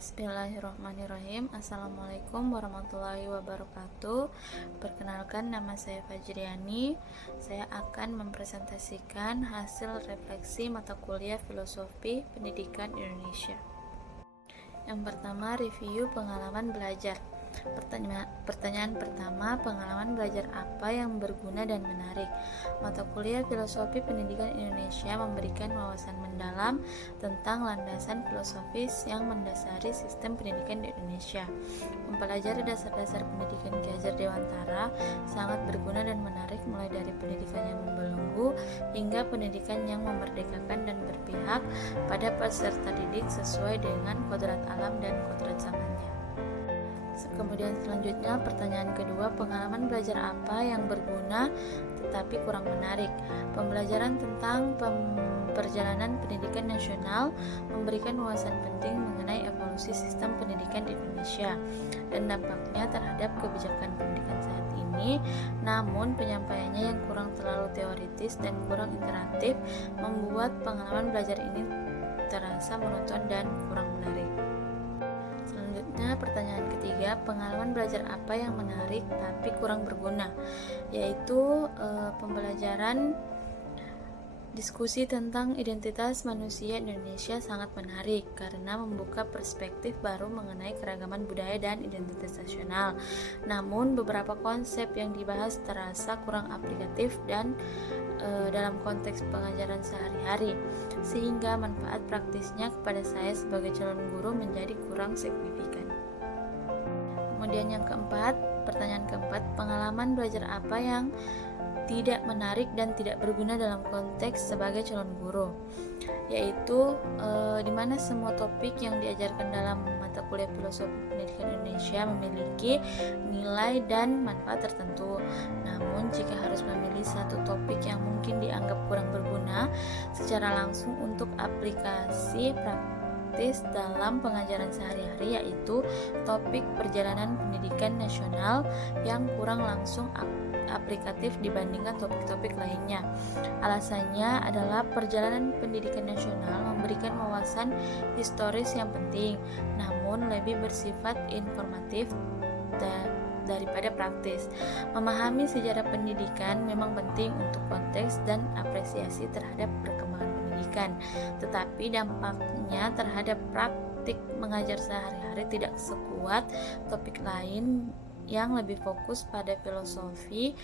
Bismillahirrahmanirrahim. Assalamualaikum warahmatullahi wabarakatuh. Perkenalkan, nama saya Fajriani. Saya akan mempresentasikan hasil refleksi mata kuliah Filosofi Pendidikan Indonesia. Yang pertama, review pengalaman belajar. Pertanyaan pertama, pengalaman belajar apa yang berguna dan menarik? Mata kuliah Filosofi Pendidikan Indonesia memberikan wawasan mendalam tentang landasan filosofis yang mendasari sistem pendidikan di Indonesia. Mempelajari dasar-dasar pendidikan Ki Hajar Dewantara sangat berguna dan menarik, mulai dari pendidikan yang membelenggu hingga pendidikan yang memerdekakan dan berpihak pada peserta didik sesuai dengan kodrat alam dan kodrat zamannya. Kemudian selanjutnya, pertanyaan kedua, pengalaman belajar apa yang berguna tetapi kurang menarik? Pembelajaran tentang perjalanan pendidikan nasional memberikan wawasan penting mengenai evolusi sistem pendidikan di Indonesia dan dampaknya terhadap kebijakan pendidikan saat ini. Namun penyampaiannya yang kurang terlalu teoritis dan kurang interaktif membuat pengalaman belajar ini terasa monoton dan kurang menarik. Selanjutnya, pertanyaan ketiga, pengalaman belajar apa yang menarik tapi kurang berguna? Yaitu pembelajaran diskusi tentang identitas manusia Indonesia sangat menarik karena membuka perspektif baru mengenai keragaman budaya dan identitas nasional. Namun beberapa konsep yang dibahas terasa kurang aplikatif dan dalam konteks pengajaran sehari-hari, sehingga manfaat praktisnya kepada saya sebagai calon guru menjadi kurang signifikan. Kemudian yang keempat, pertanyaan keempat, pengalaman belajar apa yang tidak menarik dan tidak berguna dalam konteks sebagai calon guru? Yaitu di mana semua topik yang diajarkan dalam mata kuliah Filosofi Pendidikan Indonesia memiliki nilai dan manfaat tertentu. Namun jika harus memilih satu topik yang mungkin dianggap kurang berguna secara langsung untuk aplikasi praktis dalam pengajaran sehari-hari, yaitu topik perjalanan pendidikan nasional yang kurang langsung aplikatif dibandingkan topik-topik lainnya. Alasannya adalah perjalanan pendidikan nasional memberikan wawasan historis yang penting, namun lebih bersifat informatif daripada praktis. Memahami sejarah pendidikan memang penting untuk konteks dan apresiasi terhadap perkembangan pendidikan, tetapi dampaknya terhadap praktik mengajar sehari-hari tidak sekuat topik lain yang lebih fokus pada filosofi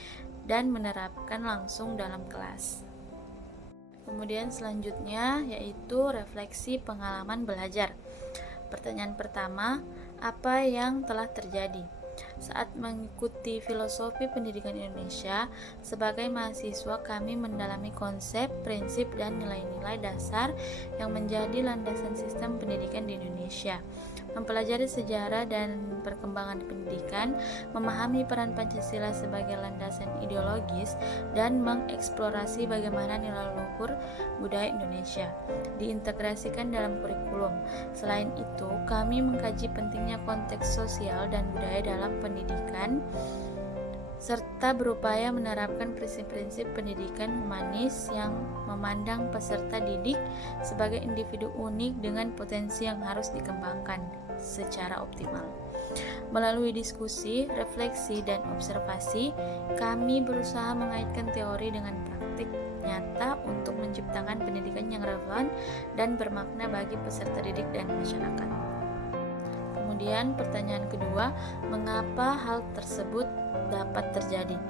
dan menerapkan langsung dalam kelas. Kemudian selanjutnya yaitu refleksi pengalaman belajar. Pertanyaan pertama, apa yang telah terjadi? Saat mengikuti Filosofi Pendidikan Indonesia, sebagai mahasiswa kami mendalami konsep, prinsip, dan nilai-nilai dasar yang menjadi landasan sistem pendidikan di Indonesia. Mempelajari sejarah dan perkembangan pendidikan, memahami peran Pancasila sebagai landasan ideologis, dan mengeksplorasi bagaimana nilai luhur budaya Indonesia diintegrasikan dalam kurikulum. Selain itu, kami mengkaji pentingnya konteks sosial dan budaya dalam pendidikan, serta berupaya menerapkan prinsip-prinsip pendidikan humanis yang memandang peserta didik sebagai individu unik dengan potensi yang harus dikembangkan secara optimal. Melalui diskusi, refleksi, dan observasi, kami berusaha mengaitkan teori dengan praktik nyata untuk menciptakan pendidikan yang relevan dan bermakna bagi peserta didik dan masyarakat. Kemudian pertanyaan kedua, mengapa hal tersebut dapat terjadi?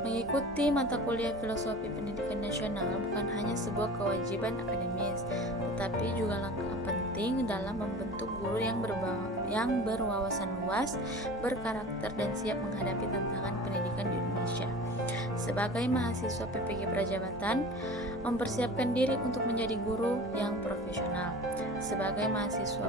Mengikuti mata kuliah Filosofi Pendidikan Nasional bukan hanya sebuah kewajiban akademis, tetapi juga langkah penting dalam membentuk guru yang berwawasan luas, berkarakter, dan siap menghadapi tantangan pendidikan di Indonesia. Sebagai mahasiswa PPG Prajabatan, mempersiapkan diri untuk menjadi guru yang profesional. Sebagai mahasiswa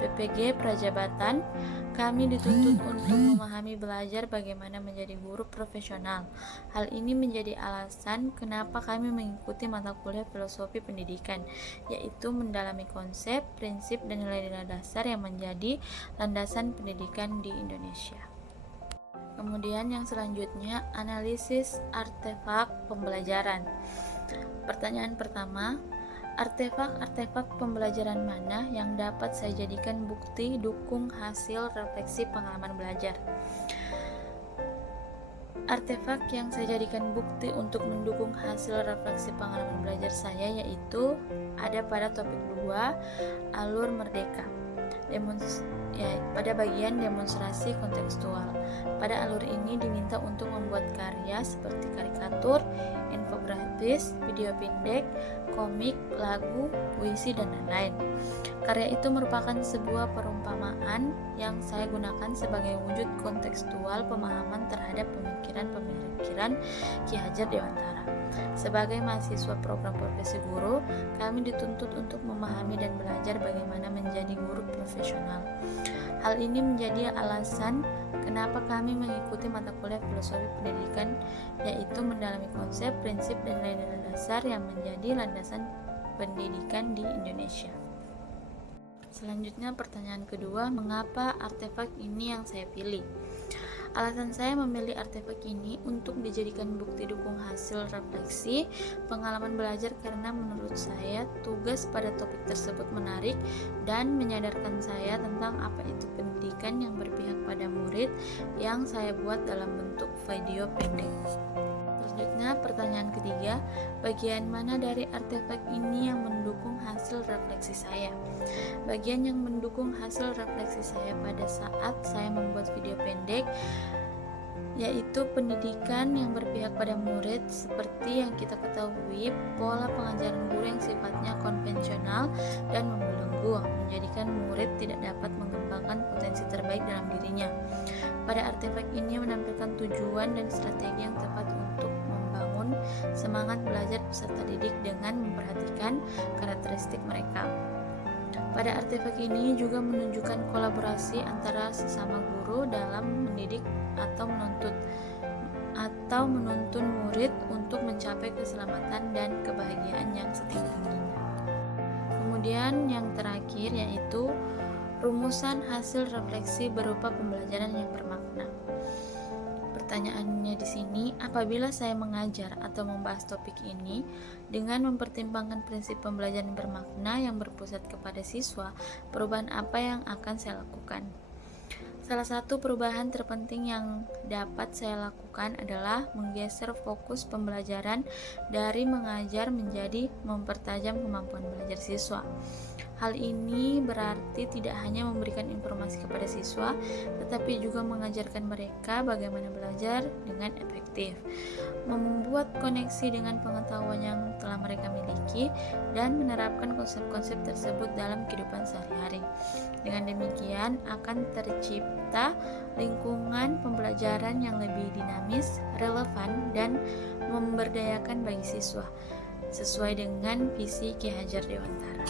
PPG Prajabatan, kami dituntut untuk memahami belajar bagaimana menjadi guru profesional. Hal ini menjadi alasan kenapa kami mengikuti mata kuliah Filosofi Pendidikan, yaitu mendalami konsep, prinsip, dan nilai-nilai dasar yang menjadi landasan pendidikan di Indonesia. Kemudian yang selanjutnya, analisis artefak pembelajaran. Pertanyaan pertama, Artefak-artefak pembelajaran mana yang dapat saya jadikan bukti dukung hasil refleksi pengalaman belajar? Artefak yang saya jadikan bukti untuk mendukung hasil refleksi pengalaman belajar saya yaitu ada pada topik 2, alur merdeka. Pada bagian demonstrasi kontekstual. Pada alur ini diminta untuk membuat karya seperti karikatur, infografis, video pendek, komik, lagu, puisi, dan lain-lain. Karya itu merupakan sebuah perumpamaan yang saya gunakan sebagai wujud kontekstual pemahaman terhadap pemikiran Ki Hajar Dewantara. Sebagai mahasiswa program profesi guru, kami dituntut untuk memahami dan belajar bagaimana menjadi guru profesional. Hal ini menjadi alasan kenapa kami mengikuti mata kuliah filosofi pendidikan, yaitu mendalami konsep, prinsip, dan nilai-nilai dasar yang menjadi landasan pendidikan di Indonesia. Selanjutnya pertanyaan kedua, mengapa artefak ini yang saya pilih? Alasan saya memilih artefak ini untuk dijadikan bukti dukung hasil refleksi pengalaman belajar karena menurut saya tugas pada topik tersebut menarik dan menyadarkan saya tentang apa itu pendidikan yang berpihak pada murid yang saya buat dalam bentuk video pendek. Selanjutnya pertanyaan ketiga, bagian mana dari artefak ini yang mendukung hasil refleksi saya? Bagian yang mendukung hasil refleksi saya pada saat saya membuat video pendek yaitu pendidikan yang berpihak pada murid. Seperti yang kita ketahui, pola pengajaran guru yang sifatnya konvensional dan membelenggu menjadikan murid tidak dapat mengembangkan potensi terbaik dalam dirinya. Pada artefak ini menampilkan tujuan dan strategi yang tepat untuk membangun semangat belajar peserta didik dengan memperhatikan karakteristik mereka. Pada artefak ini juga menunjukkan kolaborasi antara sesama guru dalam mendidik atau menuntun murid untuk mencapai keselamatan dan kebahagiaan yang setinggi-tingginya. Kemudian yang terakhir yaitu rumusan hasil refleksi berupa pembelajaran yang bermakna. Pertanyaannya di sini, apabila saya mengajar atau membahas topik ini dengan mempertimbangkan prinsip pembelajaran bermakna yang berpusat kepada siswa, perubahan apa yang akan saya lakukan? Salah satu perubahan terpenting yang dapat saya lakukan adalah menggeser fokus pembelajaran dari mengajar menjadi mempertajam kemampuan belajar siswa. Hal ini berarti tidak hanya memberikan informasi kepada siswa, tetapi juga mengajarkan mereka bagaimana belajar dengan efektif, membuat koneksi dengan pengetahuan yang telah mereka miliki, dan menerapkan konsep-konsep tersebut dalam kehidupan sehari-hari. Dengan demikian, akan tercipta lingkungan pembelajaran yang lebih dinamis, relevan, dan memberdayakan bagi siswa, sesuai dengan visi Ki Hajar Dewantara.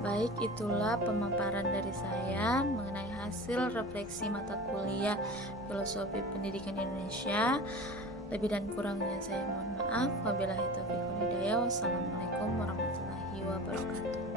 Baik, itulah pemaparan dari saya mengenai hasil refleksi mata kuliah Filosofi Pendidikan Indonesia. Lebih dan kurangnya saya mohon maaf. Wabillahi taufiq wal hidayah. Wassalamualaikum warahmatullahi wabarakatuh.